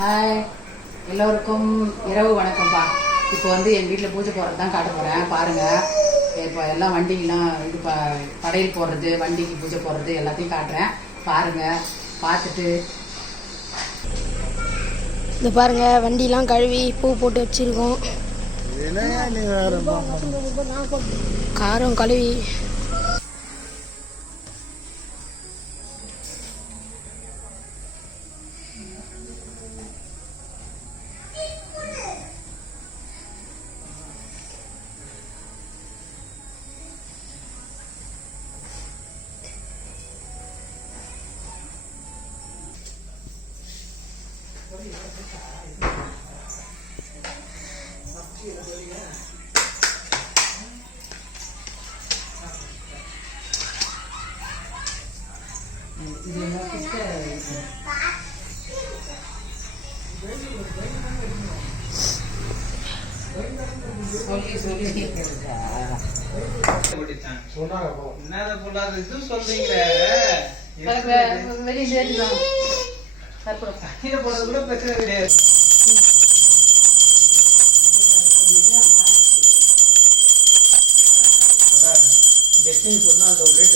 Hi எல்லோருக்கும் இரவு வணக்கம்ப்பா. இப்போ வந்து என் வீட்டில் பூஜை போடுறது தான் காட்ட போகிறேன் பாருங்கள் இப்போ எல்லாம் வண்டிக்கெலாம் இது ப படையல் போடுறது வண்டிக்கு பூஜை போடுறது எல்லாத்தையும் காட்டுறேன். பாருங்கள் பார்த்துட்டு. இந்த பாருங்க வண்டிலாம் கழுவி பூ போட்டு வச்சிருக்கோம். காரம் கழுவி. இது என்ன சொல்லி சொல்லி என்னது பொல்லாத இது சொல்றீங்களே வெளியே கற்பூரம் கீழே போடுறது கூட பிரச்சனை கிடையாது. எக்ஸ்சேஞ்ச் போட்டுனா ஒரு ரேட்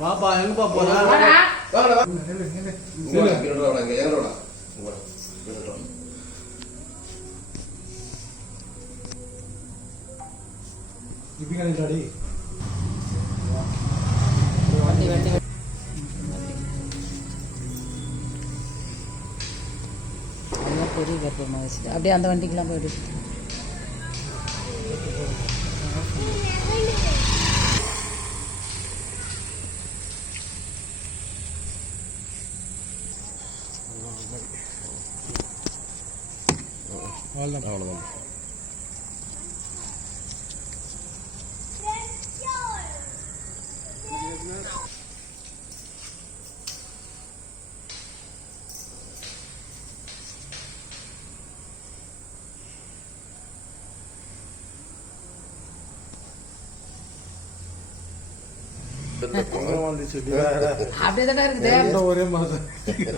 பாப்பா எங்கப்பா போறா வண்டி வண்டி அதெல்லாம் பெரிய கர்ப்பமாக வச்சுட்டு. அப்படியே அந்த வண்டிக்கெலாம் போயிடு. அவ்வளோதான் அப்படியே தானே இருக்குது ஒரே மாதம்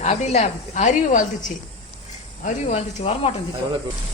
அப்படி இல்லை. அறிவு வாழ்ந்துச்சு. அறிவு வாழ்ந்துச்சு. வரமாட்டேன்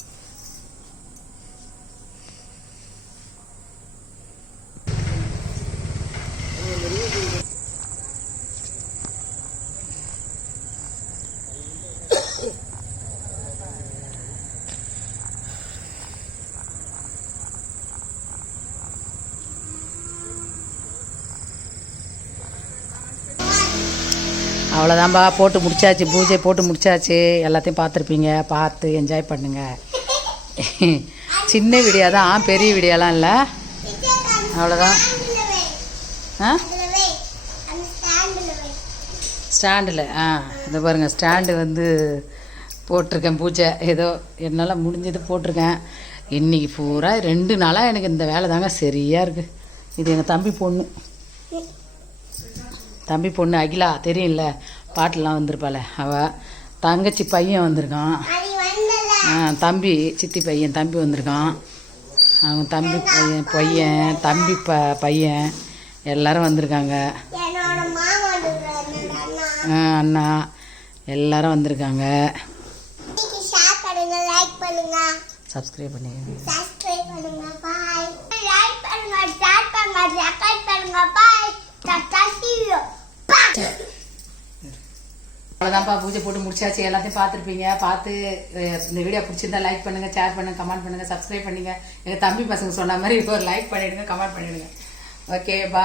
அவ்வளோதான்பா போட்டு முடிச்சாச்சு பூஜை போட்டு முடிச்சாச்சு. எல்லாத்தையும் பார்த்துருப்பீங்க. பார்த்து என்ஜாய் பண்ணுங்க. சின்ன வீடியோ தான் பெரிய வீடியோலாம் இல்லை? அவ்வளோதான் ஆ? ஸ்டாண்டில் ஆ இதை பாருங்கள் ஸ்டாண்டு வந்து போட்டிருக்கேன் பூஜை. ஏதோ என்னால் முடிஞ்சது போட்டிருக்கேன். இன்றைக்கி பூரா ரெண்டு நாளாக எனக்கு இந்த வேலை தாங்க சரியாக இருக்குது இது எங்கள் தம்பி பொண்ணு. தம்பி பொண்ணு அகிலா தெரியும்ல? பாட்டெலாம் வந்திருப்பாள். அவள் தங்கச்சி பையன் வந்திருக்கான். தம்பி சித்தி பையன் தம்பி வந்திருக்கான். அவன் தம்பி பையன் பையன் தம்பி ப பையன் எல்லாரும் வந்திருக்காங்க. அண்ணா எல்லாரும் வந்திருக்காங்க. ஷேர் பண்ணுங்க. பண்ணுங்க. பண்ணி சப்ஸ்கிரைப் பண்ணுங்க பாய் லைக் பண்ணுங்க ஷேர் பண்ணுங்க சப்ஸ்கிரைப் பண்ணுங்க பாய் டாடா see you அவ்வளோதான்ப்பா பூஜை போட்டு முடிச்சாச்சு. எல்லாத்தையும் பார்த்துருப்பீங்க. பார்த்து இந்த வீடியோ பிடிச்சிருந்தா லைக் பண்ணுங்க ஷேர் பண்ணுங்க கமெண்ட் பண்ணுங்க சப்ஸ்கிரைப் பண்ணுங்க. எங்க தம்பி பசங்க சொன்ன மாதிரி இப்போ ஒரு லைக் பண்ணிடுங்க கமெண்ட் பண்ணிடுங்க. ஓகே பா